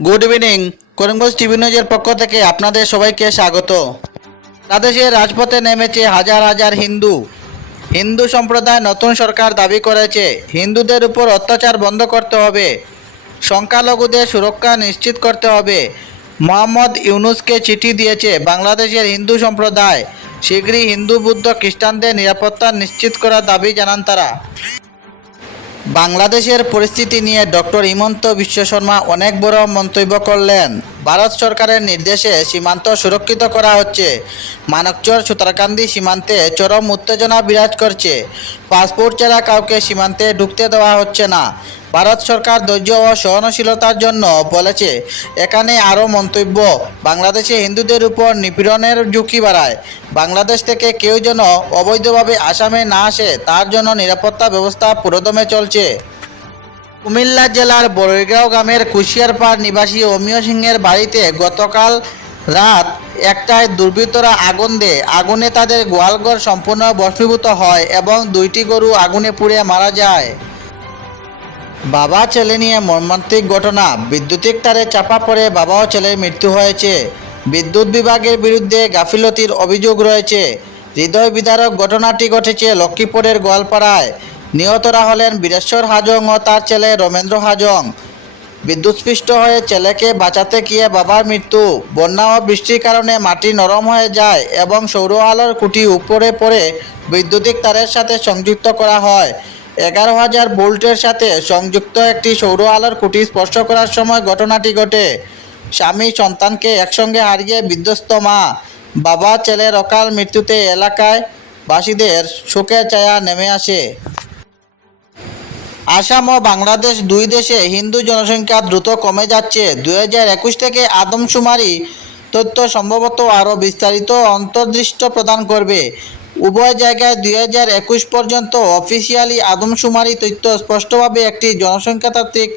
Good evening. Karimganj TV নিউজের পক্ষ থেকে আপনাদের সবাইকে স্বাগত। বাংলাদেশের রাজপথে নেমেছে হাজার হাজার হিন্দু। হিন্দু সম্প্রদায় নতুন সরকার দাবি করেছে। হিন্দুদের উপর অত্যাচার বন্ধ করতে হবে, সংখ্যালঘুদের সুরক্ষা নিশ্চিত করতে হবে। মোহাম্মদ ইউনুসকে চিঠি দিয়েছে বাংলাদেশের হিন্দু সম্প্রদায়। শীঘ্রই হিন্দু, বৌদ্ধ, খ্রিস্টানদের নিরাপত্তা নিশ্চিত করার দাবি জানান তারা। বাংলাদেশের পরিস্থিতি নিয়ে ডক্টর হিমন্ত বিশ্ব শর্মা অনেক বড় মন্তব্য করলেন। ভারত সরকারের নির্দেশে সীমান্ত সুরক্ষিত করা হচ্ছে। মানকচর সুতারকান্দি সীমান্তে চরম উত্তেজনা বিরাজ করছে। পাসপোর্ট ছাড়া কাউকে সীমান্তে ঢুকতে দেওয়া হচ্ছে না। ভারত সরকার ধৈর্য ও সহনশীলতার জন্য বলেছে। এখানে আরও মন্তব্য, বাংলাদেশে হিন্দুদের উপর নিপীড়নের ঝুঁকি বাড়ায়। বাংলাদেশ থেকে কেউ যেন অবৈধভাবে আসামে না আসে, তার জন্য নিরাপত্তা ব্যবস্থা পুরোদমে চলছে। কুমিল্লা জেলার বড়ইগাঁও গ্রামের কুশিয়ারপাড় নিবাসী অমিয় সিংয়ের বাড়িতে গতকাল রাত 1টায় দুর্বৃত্তরা আগুন দেয়। আগুনে তাদের গোয়ালঘর সম্পূর্ণ ভস্মীভূত হয় এবং 2টি গরু আগুনে পুড়ে মারা যায়। বাবা ছেলে নিয়ে মর্মান্তিক ঘটনা। বিদ্যুতিক তারে চাপা পড়ে বাবা ও ছেলের মৃত্যু হয়েছে। বিদ্যুৎ বিভাগের বিরুদ্ধে গাফিলতির অভিযোগ রয়েছে। হৃদয় বিদারক ঘটনাটি ঘটেছে লক্ষ্মীপুরের গোয়ালপাড়ায়। নিহতরা হলেন বীরেশ্বর হাজং ও তার ছেলে রমেন্দ্র হাজং। বিদ্যুৎস্পৃষ্ট হয়ে ছেলেকে বাঁচাতে গিয়ে বাবার মৃত্যু। বন্যা ও বৃষ্টির কারণে মাটি নরম হয়ে যায় এবং সৌর আলোর খুঁটি উপরে পড়ে বৈদ্যুতিক তারের সাথে সংযুক্ত করা হয়। 11,000 ভোল্টের সাথে সংযুক্ত একটি সৌর আলোর খুঁটি স্পর্শ করার সময় ঘটনাটি ঘটে। স্বামী সন্তানকে একসঙ্গে হারিয়ে বিধ্বস্ত মা। বাবা ছেলের অকাল মৃত্যুতে এলাকায় বাসীদের শোকের ছায়া নেমে আসে। আসাম ও বাংলাদেশ দুই দেশে হিন্দু জনসংখ্যা দ্রুত কমে যাচ্ছে। 2021 থেকে আদমশুমারি তথ্য সম্ভবত আরও বিস্তারিত অন্তর্দৃষ্টি প্রদান করবে। উভয় জায়গায় 2021 পর্যন্ত অফিসিয়ালি আদমশুমারি তথ্য স্পষ্টভাবে একটি জনসংখ্যাতাত্ত্বিক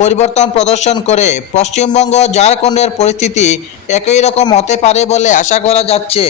পরিবর্তন প্রদর্শন করে। পশ্চিমবঙ্গ, ঝাড়খণ্ডের পরিস্থিতি একই রকম হতে পারে বলে আশা করা যাচ্ছে।